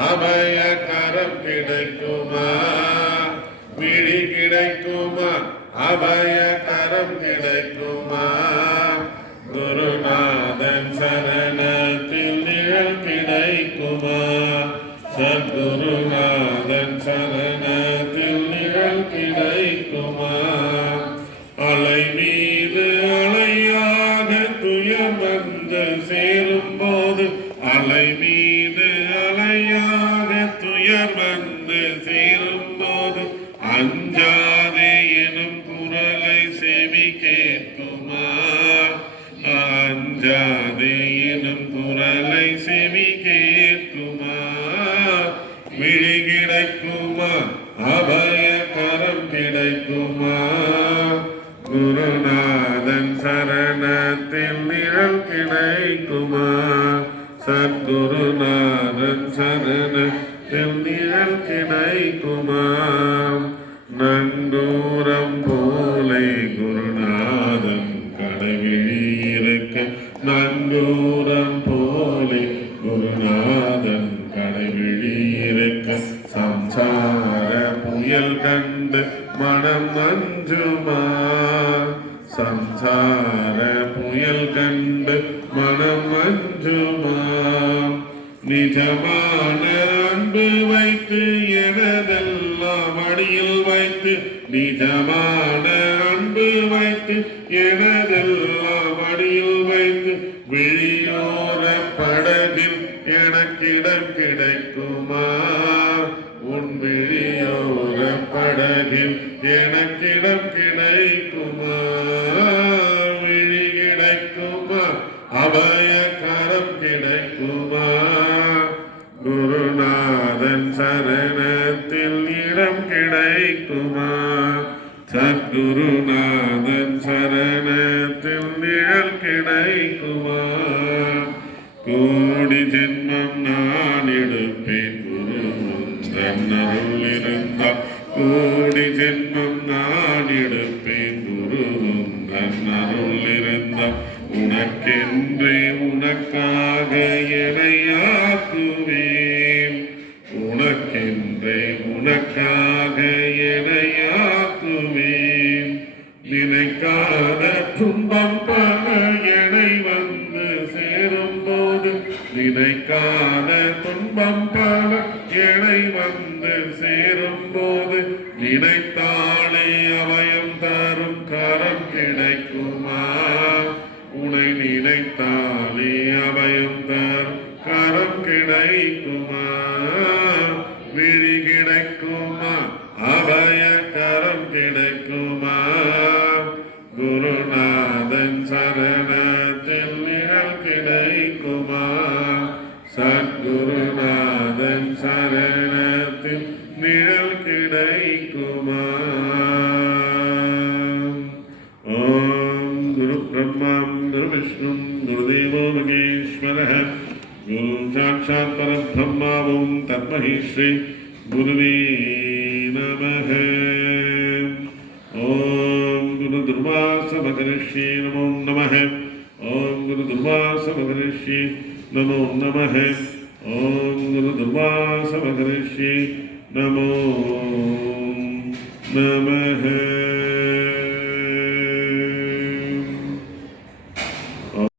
அபயகரம் கிடைக்குமா? விழி கிடைக்குமா? அபயகரம் கிடைக்குமா? குருநாதன் சரணத்தில் நிழல் கிடைக்குமா? சத்குரு துயர் வந்து சேரும் போது அஞ்சாதே எனும் குரலை செவி கேட்குமா அஞ்சாதே எனும் குரலை செவி கேட்குமா விழி கிடைக்குமா? அபய கரம் கிடைக்குமா? குருநாதன் சரணத்தில் நிழல் கிடைக்குமா? சத்குருநாதன் சரணத்தில் நிழல் கிடைக்குமா நங்கூரம் போலை குருநாதன் கடைவிழி இருக்க நங்கூரம் போலே குருநாதன் கடைவிழி இருக்க சம்சார புயல் கண்டு மனம் அஞ்சுமா? சம்சார புயல் கண்டு மனம் அஞ்சுமா? நிஜமான அன்பு வைத்து எனதெல்லாம் அடியில் வைத்து நிஜமான அன்பு வைத்து எனதெல்லாம் அடியில் வைத்து விழியோர படகில் எனக்கிடம் கிடைக்குமா? உன் விழியோர படகில் எனக்கிடம் கிடைக்குமா? விழி கிடைக்குமா? அபய கரம் கிடைக்குமா? சரணத்தில் இடம் கிடைக்குமா? சத்குருநாதன் சரணத்தில் நிழல் கிடைக்குமா? கோடி ஜென்மம் நான் எடுப்பேன். குரு தன்னருள் இருந்தால் கோடி ஜென்மம் நான் எடுப்பேன். குருவும் தன்னருள் இருந்தால் உனக்கென்றே உனக்காக என நினைக்காத துன்பம் பல எனை வந்து சேரும் போது நினைத்தாளே அவயம் தரும் கரம் கிடைக்குமா? உனை நினைத்தாளே அவயம் தரும் கரம் கிடைக்குமா? விழி கிடைக்குமா? அபய கரம் கிடை योगीश्वरः गुरुं साक्षात् परब्रह्मावं तद्महि श्री गुरुवे नमः। ॐ गुरुदुर्वासभगनिष्ये नमो नमः। ॐ गुरुदुर्वासभगनिष्ये नमो नमः। ॐ गुरुदुर्वासभगनिष्ये नमो नमः।